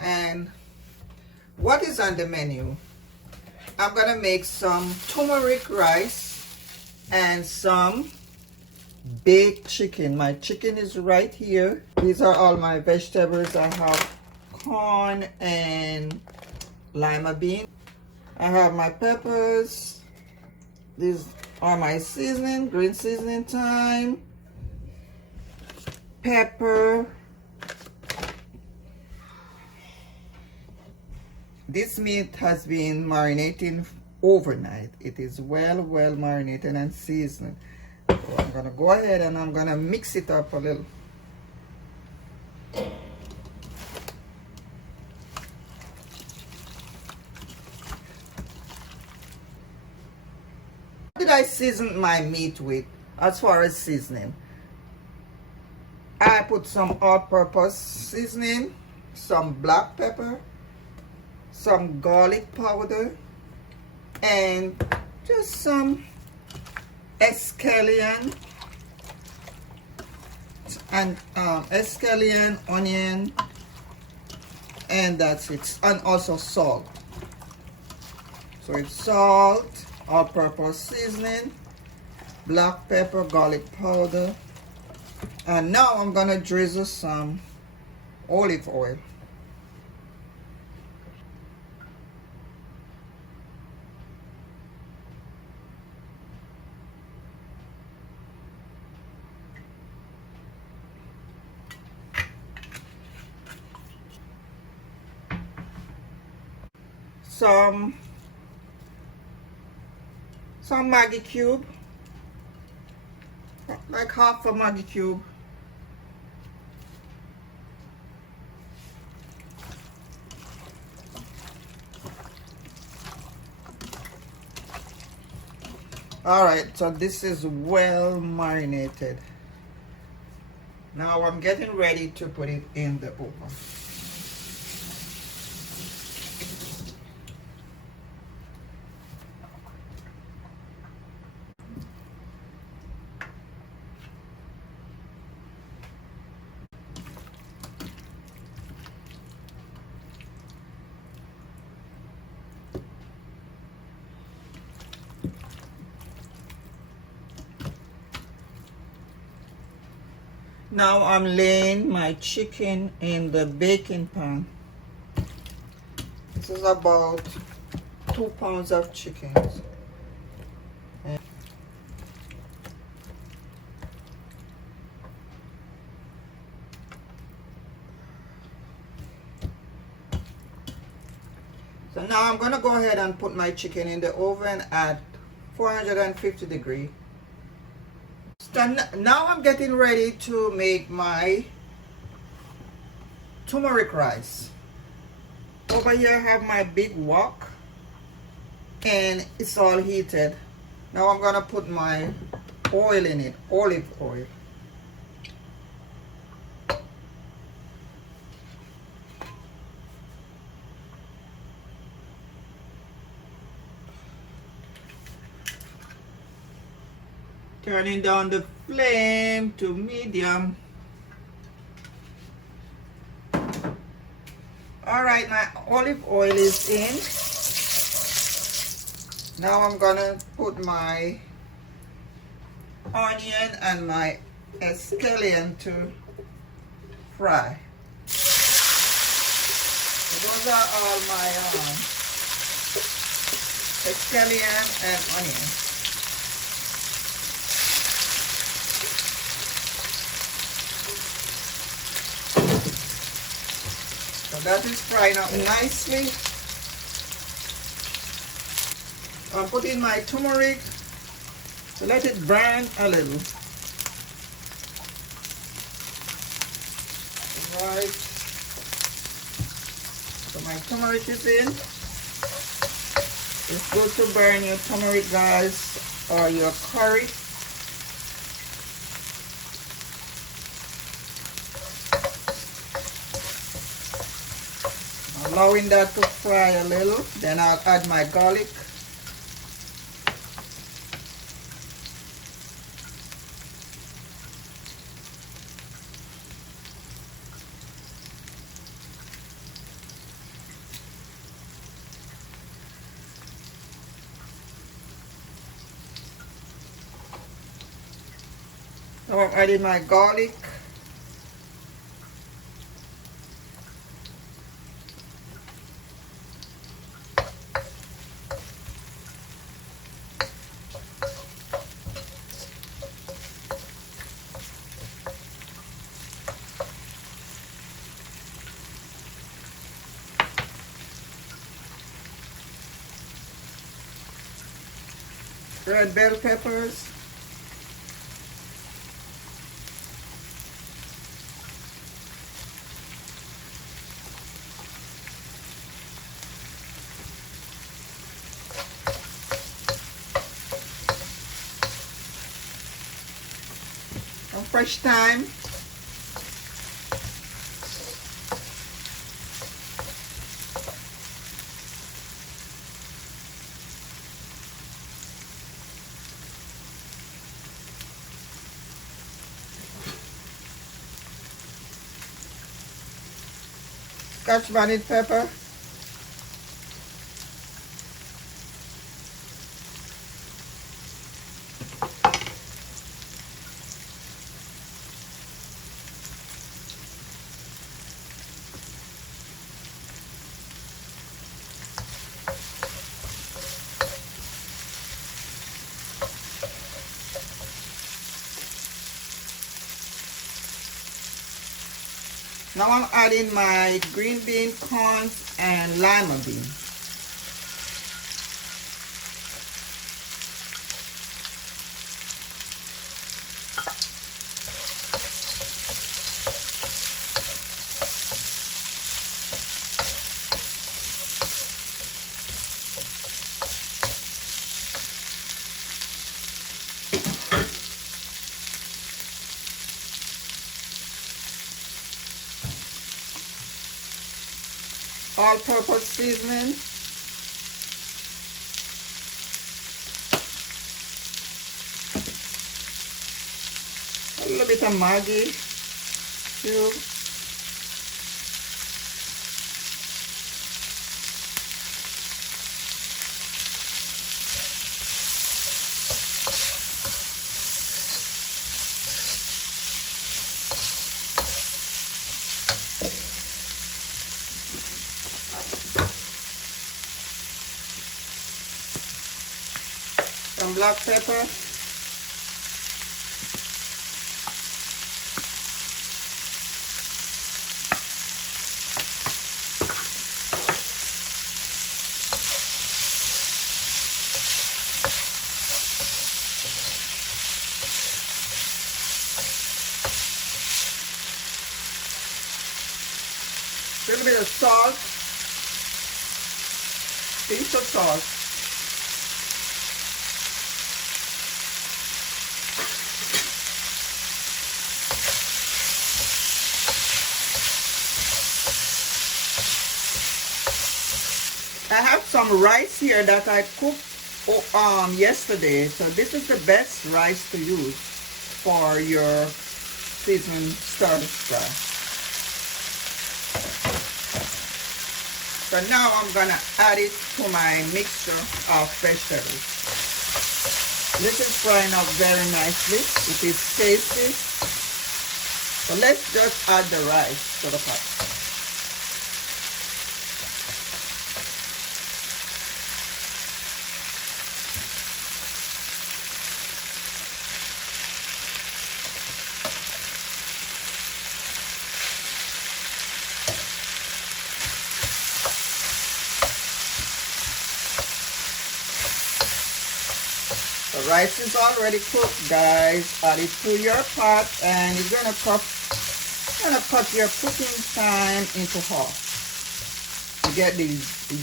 And what is on the menu? I'm gonna make some turmeric rice and some baked chicken. My chicken is right here. These are all my vegetables. I have corn and lima bean. I have my peppers. These are my seasoning, green seasoning thyme, pepper. This meat has been marinating overnight. It is well marinated and seasoned. So I'm gonna go ahead and I'm gonna mix it up a little. What did I season my meat with as far as seasoning? I put some all-purpose seasoning, some black pepper, some garlic powder, and just some escallion and escallion, onion, and that's it. And also salt. So it's salt, all-purpose seasoning, black pepper, garlic powder, and now I'm gonna drizzle some olive oil. Some Maggi cube, like half a Maggi cube. All right, so this is well marinated. Now I'm getting ready to put it in the oven. Now I'm laying my chicken in the baking pan. This is about 2 pounds of chicken. So now I'm gonna go ahead and put my chicken in the oven at 450 degrees. So now I'm getting ready to make my turmeric rice. Over here I have my big wok and it's all heated. Now I'm gonna put my oil in it, olive oil. Turning down the flame to medium. All right, my olive oil is in. Now I'm gonna put my onion and my escallion to fry. So those are all my escallion and onion. So that is frying up nicely. I'm putting my turmeric to let it burn a little. Right. So my turmeric is in. It's good to burn your turmeric, guys, or your curry. Allowing that to fry a little, then I'll add my garlic. Now I'm adding my garlic. Red bell peppers. Some fresh thyme. Scotch bonnet pepper. Now I'm adding my green bean, corns, and lima bean. All-purpose seasoning. A little bit of Maggi cube. Some black pepper. A little bit of salt. Pinch of salt. I have some rice here that I cooked yesterday, so this is the best rice to use for your seasoned stir fry. So now I'm gonna add it to my mixture of vegetables. This is frying up very nicely. It is tasty. So let's just add the rice to the pot. The rice is already cooked, guys. Add it to your pot, and you're gonna cut your cooking time into half. You get the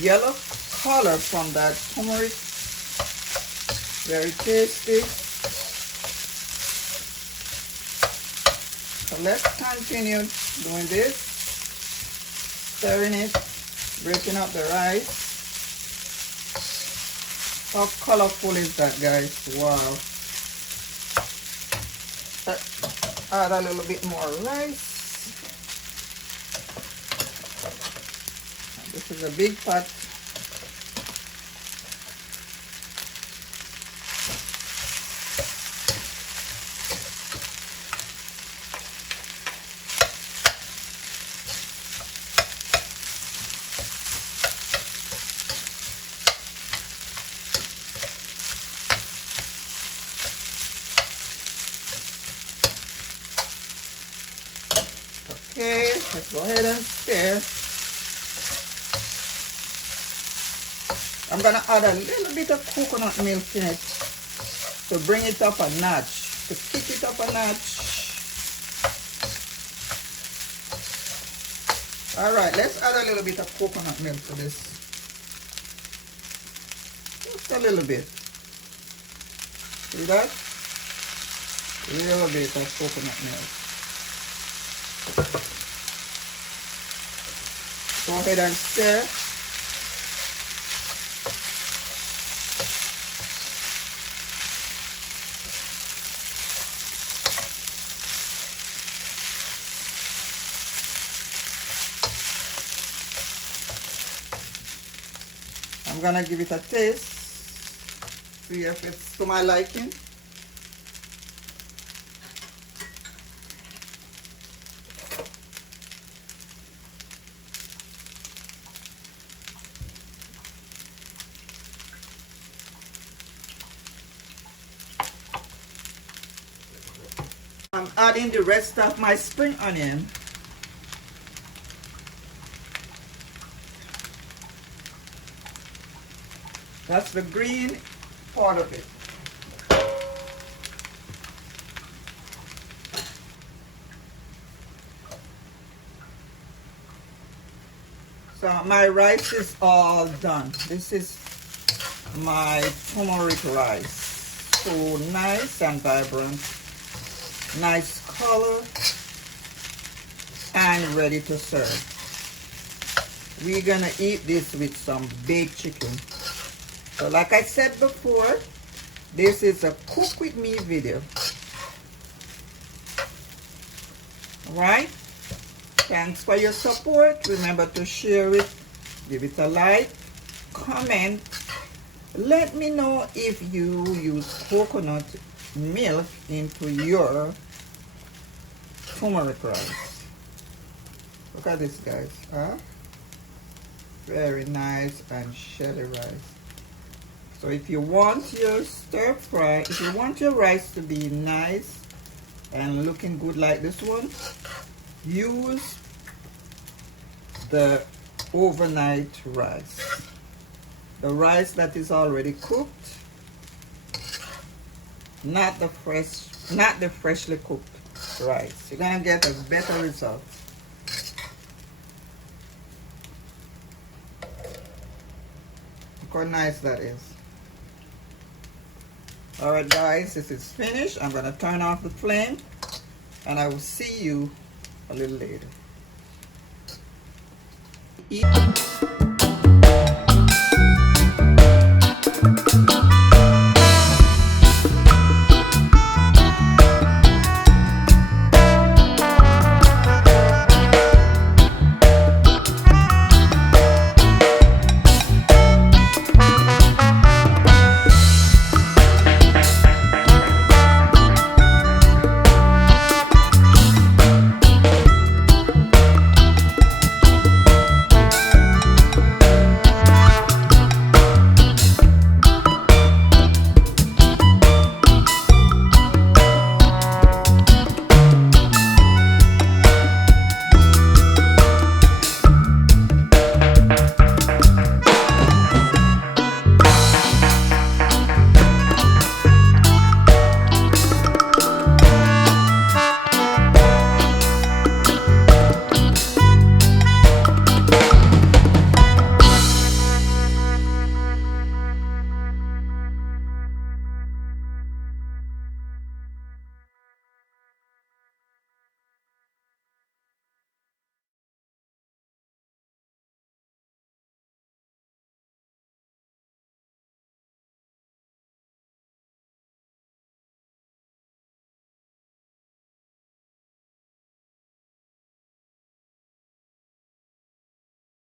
yellow color from that turmeric. Very tasty. So let's continue doing this. Stirring it, breaking up the rice. How colorful is that, guys? Wow. Add a little bit more rice. This is a big pot. Let's go ahead and stir. I'm gonna add a little bit of coconut milk in it to bring it up a notch, to kick it up a notch. All right, let's add a little bit of coconut milk to this. Just a little bit. See that? A little bit of coconut milk. Go ahead and stir. I'm gonna give it a taste, see if it's to my liking. I'm adding the rest of my spring onion. That's the green part of it. So my rice is all done. This is my turmeric rice. So nice and vibrant. Nice color. And ready to serve. We're gonna eat this with some baked chicken. So like I said before, this is a cook with me video. Alright? Thanks for your support. Remember to share it, give it a like, comment. Let me know if you use coconut milk into your turmeric rice. Look at this, guys. Huh? Very nice and shelly rice. So if you want your stir fry, if you want your rice to be nice and looking good like this one, use the overnight rice. The rice that is already cooked, not the freshly cooked rice. You're gonna get a better result. Look how nice that is. Alright guys, this is finished. I'm going to turn off the flame and I will see you a little later.